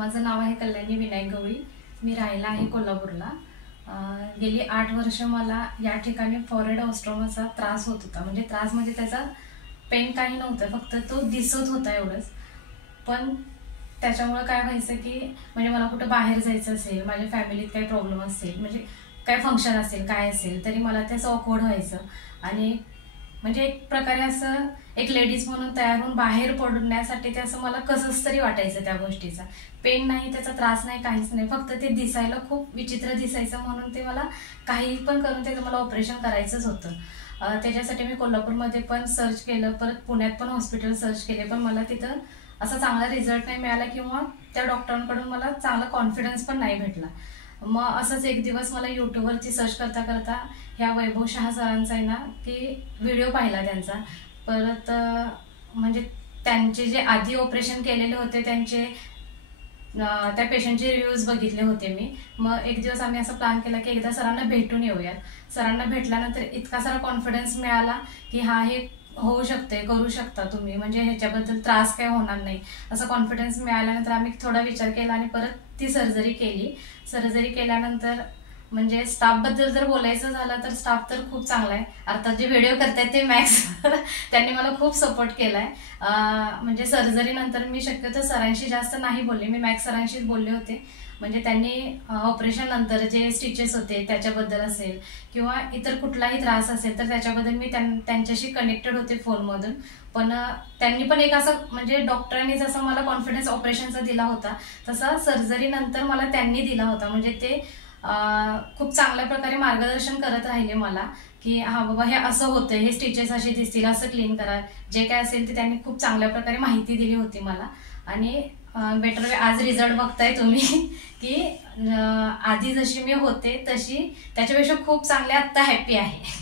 माझं नाव आहे कल्याणी विनायक गवळी। मी राहायला आहे कोल्हापूरला। गेली 8 वर्ष मला या ठिकाणी फॉरहेड ऑस्ट्रोमाचा त्रास होत होता। म्हणजे त्रास म्हणजे त्याचा पेन काही नव्हतं, फक्त तो दिसत होता एवढंच। पण त्याच्यामुळे काय व्हायचं की म्हणजे मला कुठे बाहेर जायचं असेल, माझ्या फॅमिलीत काही प्रॉब्लेम असेल, म्हणजे काय फंक्शन असेल काय असेल तरी मला त्याचं ऑकवर्ड व्हायचं। आणि म्हणजे एक प्रकारे असं एक लेडीज म्हणून तयार होऊन बाहेर पडण्यासाठी ते असं मला कसंच तरी वाटायचं। त्या गोष्टीचा पेन नाही, त्याचा त्रास नाही, काहीच नाही, फक्त ते दिसायला खूप विचित्र दिसायचं म्हणून ते मला काही पण करून त्याचं मला ऑपरेशन करायचंच होतं। त्याच्यासाठी मी कोल्हापूरमध्ये पण सर्च केलं, परत पुण्यात पण हॉस्पिटल सर्च केले, पण मला तिथं असा चांगला रिझल्ट नाही मिळाला किंवा त्या डॉक्टरांकडून मला चांगला कॉन्फिडन्स पण नाही भेटला। मग असंच एक दिवस मला यूट्यूबवरती सर्च करता करता ह्या वैभव शहा सरांचा आहे ना की व्हिडिओ पाहिला त्यांचा। परत म्हणजे त्यांचे जे आधी ऑपरेशन केलेले होते त्यांचे त्या पेशंटचे रिव्ह्यूज बघितले होते मी। मग एक दिवस आम्ही असं प्लॅन केला की एकदा सरांना भेटून येऊयात। सरांना भेटल्यानंतर इतका सारा कॉन्फिडन्स मिळाला की हा हे होऊ शकते, करू शकता तुम्ही, म्हणजे ह्याच्याबद्दल त्रास काय होणार नाही असं कॉन्फिडन्स मिळाल्यानंतर आम्ही थोडा विचार केला आणि परत ती सर्जरी केली। सर्जरी केल्यानंतर म्हणजे स्टाफ बद्दल जर बोलायचं झालं तर स्टाफ तर खूप चांगला आहे। अर्थात जे व्हिडिओ करतायत ते मॅक्स त्यांनी मला खूप सपोर्ट केलाय। म्हणजे सर्जरी नंतर मी शक्यतो सरांशी जास्त नाही बोलले, मी मॅक्स सरांशीच बोलले होते। म्हणजे त्यांनी ऑपरेशन नंतर जे स्टिचेस होते त्याच्याबद्दल असेल किंवा इतर कुठलाही त्रास असेल तर त्याच्याबद्दल मी त्यांच्याशी कनेक्टेड होते फोनमधून। पण त्यांनी पण एक असं म्हणजे डॉक्टरांनी जसं मला कॉन्फिडन्स ऑपरेशनचा दिला होता तसा सर्जरी नंतर मला त्यांनी दिला होता। म्हणजे ते खूप चांगल्या प्रकारे मार्गदर्शन करत राहिले मला की हा बाबा हे असं होतं, हे स्टिचेस असे दिसतील, असं क्लीन करा, जे काय असेल ते त्यांनी खूप चांगल्या प्रकारे माहिती दिली होती मला। आणि बेटर वे आज रिझल्ट बघताय तुम्ही की आधी जशी मी होते तशी त्याच्यापेक्षा खूप चांगले आता हॅपी आहे।